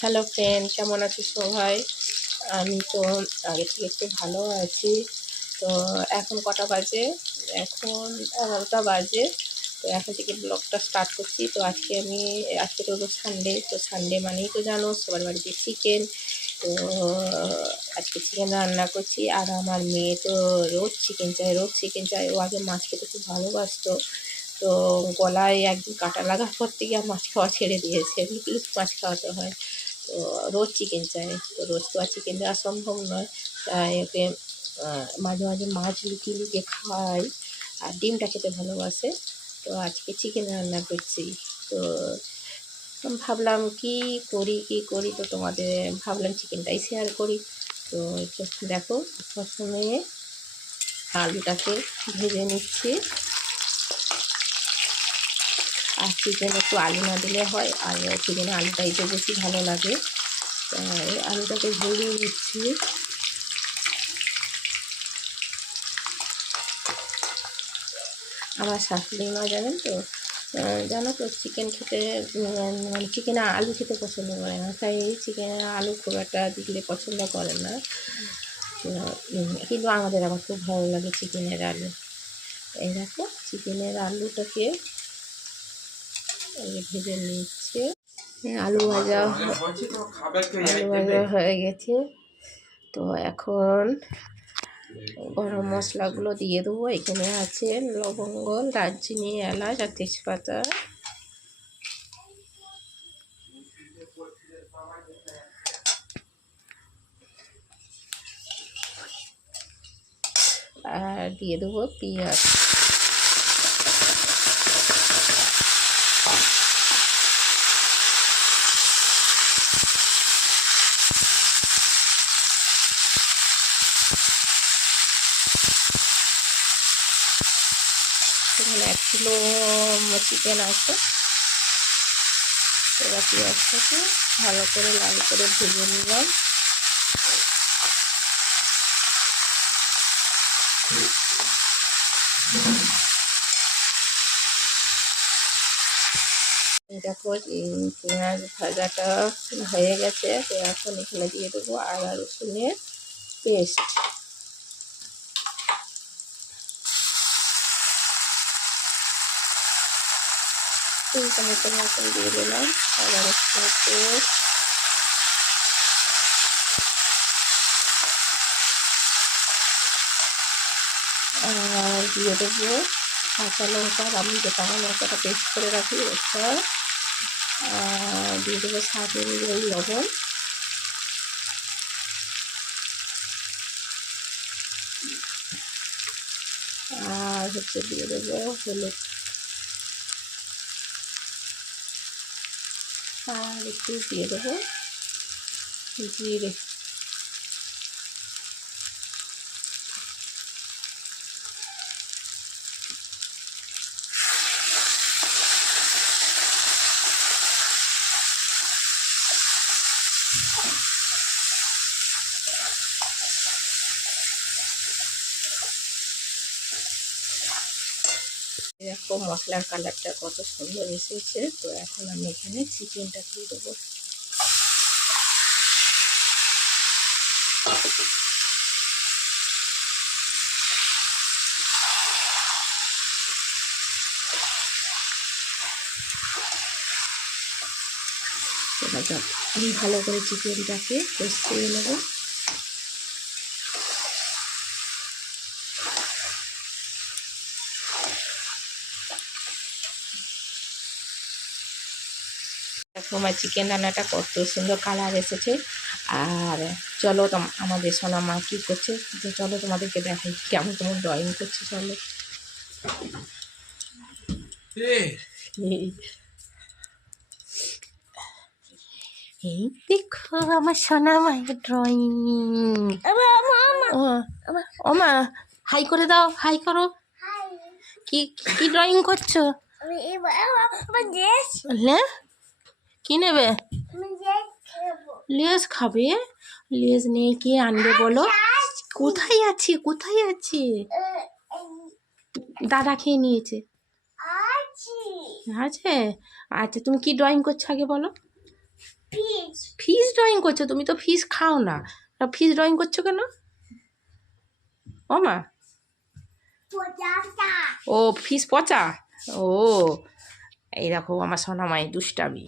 Hello friend, কেমন আছো সবাই? আমি তো আগের থেকে একটু ভালো আছি। তো এখন কটা বাজে? এখন 11টা বাজে। তো এখন থেকে ব্লগটা স্টার্ট করছি। তো আজকে তো সানডে। তো সানডে মানেই তো জানো সবার বাড়িতে চিকেন। তো আজকে চিকেন রান্না করছি। আর আমার মেয়ে তো রোজ চিকেন চায়। ও আগে মাছ খেতে খুব ভালোবাসতো। তো গলায় একদিন কাঁটা লাগার পর থেকে আর মাছ খাওয়া ছেড়ে দিয়েছে। প্লিজ মাছ খাওয়াতে হয়। তো রোজ চিকেন চাই। তো রোজ তো আর চিকেন দেওয়া সম্ভব নয়। তাই ওকে মাঝে মাঝে মাছ লুকিয়ে লুকিয়ে খাওয়াই। আর ডিমটা খেতে ভালোবাসে। তো আজকে চিকেন রান্না করছি। তো ভাবলাম কি করি, তো তোমাদের ভাবলাম চিকেনটাই শেয়ার করি। তো দেখো, প্রথমে আলুটাকে ভেজে নিচ্ছি। আর চিকেনে একটু আলু না দিলে হয়, আর চিকেনে আলুটাই তো বেশি ভালো লাগে। তাই আলুটাকে ভেজে নিচ্ছি। আমার শাশুড়ি মা জানো তো চিকেন খেতে মানে চিকেনে আলু খেতে পছন্দ করে না। তাই চিকেনে আলু খুব একটা দিলে পছন্দ করে না। কিন্তু আমাদের আবার খুব ভালো লাগে চিকেনের আলু। এই দেখো, চিকেনের আলুটাকে ভেজে নিচ্ছে। আলু ভাজা হয়ে গেছে। তো এখন গরম মশলাগুলো দিয়ে দেবো। এখানে আছে লবঙ্গ, দারচিনি, এলাচ আর তেজপাতা। আর দিয়ে দেবো পেঁয়াজ। এখানে 1 কিলো চিকেন আছে। এবার পেঁয়াজটাকে ভালো করে লাল করে ভেজে নিলাম। দেখো, পেঁয়াজ ভাজাটা হয়ে গেছে। তো এখন এখানে দিয়ে দেবো আদা রসুনের পেস্ট। 3 চামচের মতন দিয়ে দিলাম আদা রসুনের পেস্ট। আর দিয়ে দেবো কাঁচা লঙ্কা, আমি যে কাঁচা লঙ্কাটা পেস্ট করে রাখি ওটা। আর দিয়ে দেবো স্বাদ অনুযায়ী লবণ। আর দিয়ে দেবো হলুদ। আর একটু দিয়ে দেবো জিরে। দেখো মশলার কালারটা কত সুন্দর এসেছে। তো এখন আমি এখানে চিকেনটা দিয়ে দেবো। আমি ভালো করে চিকেনটাকে কষিয়ে নেব। দেখো আমার চিকেন রান্নাটা কত সুন্দর কালার এসেছে। আর চলো আমাদের সোনা মা কী করছে, তো চলো তোমাদেরকে দেখাই কেমন কেমন ড্রয়িং করছে। চলো, এই দেখো আমার সোনা মায়ের ড্রয়িং। ও মা, হাই করে দাও, হাই করো। কি কি ড্রয়িং করছো? কি নেবে? লেস খাবে? লেস নিয়ে কে আনবে বলো? কোথায় আছে? দাদা খেয়ে নিয়েছে। আছে? আচ্ছা, তুমি কি ড্রয়িং করছো আগে বলো। ফিশ করছো? তুমি তো ফিশ খাও না, ফিশ ড্রয়িং করছো কেন? ও মা, ও ফিশ পচা। ও এই দেখো আমার সোনামাই দুষ্টামি।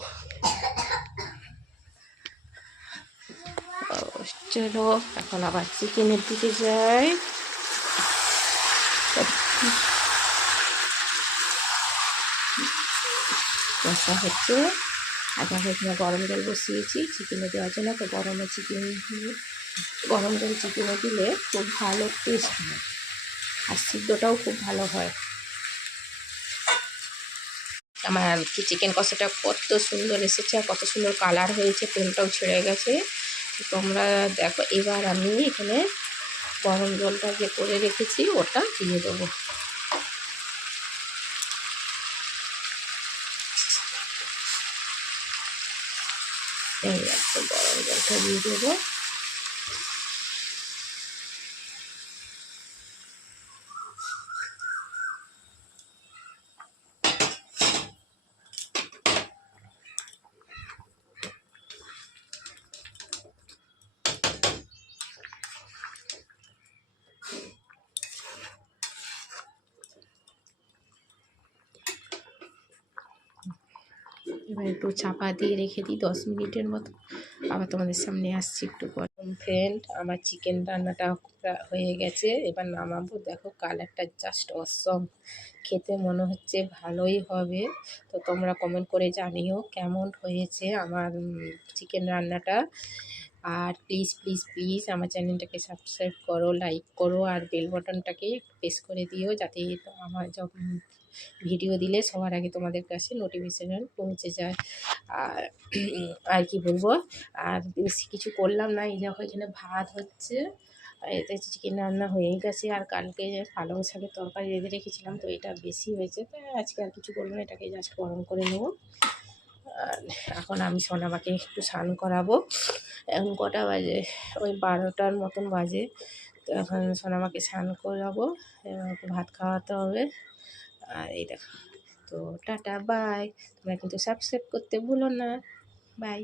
চলো এখন আবার চিকেনের দিকে যাই। কষা হচ্ছে, আগে এখানে গরম জল বসিয়েছি চিকেনে দেওয়ার জন্য। তো গরম জল চিকেনে দিলে খুব ভালো টেস্ট হয়, আর সিদ্ধটাও খুব ভালো হয়। আমার চিকেন কষাটা কত সুন্দর এসেছে আর কত সুন্দর কালার হয়েছে, তেলটাও ছেড়ে গেছে। তোমরা দেখো, এবার আমি এখানে গরম জলটা যে করে রেখেছি ওটা দিয়ে দেবো। এই একটা গরম জলটা দিয়ে দেবো। এবার একটু চাপা দিয়ে রেখে দিই 10 মিনিটের মতো, আবার তোমাদের সামনে আসছি একটু পর। ফ্রেন্ড, আমার চিকেন রান্নাটা হয়ে গেছে, এবার নামাবো। দেখো কালারটা জাস্ট অসম, খেতে মনে হচ্ছে ভালোই হবে। তো তোমরা কমেন্ট করে জানিও কেমন হয়েছে আমার চিকেন রান্নাটা। আর প্লিজ প্লিজ প্লিজ আমার চ্যানেলটাকে সাবস্ক্রাইব করো, লাইক করো, আর বেল বাটনটাকে প্রেস করে দিও, যাতে আমার যখন ভিডিও দিলে সবার আগে তোমাদের কাছে নোটিফিকেশান পৌঁছে যায়। আর আর কি বলবো, আর বেশি কিছু করলাম না। এই দেখো এখানে ভাত হচ্ছে, এতে চিকেন রান্না হয়েই গেছে। আর কালকে পালং শাকের তরকারি রেঁধে রেখেছিলাম, তো এটা বেশি হয়েছে, তো আজকে আর কিছু করবো না, এটাকে জাস্ট গরম করে নেবো। আর এখন আমি সোনামাকে একটু স্নান করাবো। এখন কটা বাজে? ওই 12টার মতন বাজে। তো এখন সোনামাকে স্নান করাবো, ওকে ভাত খাওয়াতে হবে। আর এই দেখো, তো টাটা বাই। তোমরা কিন্তু সাবস্ক্রাইব করতে ভুলো না। বাই।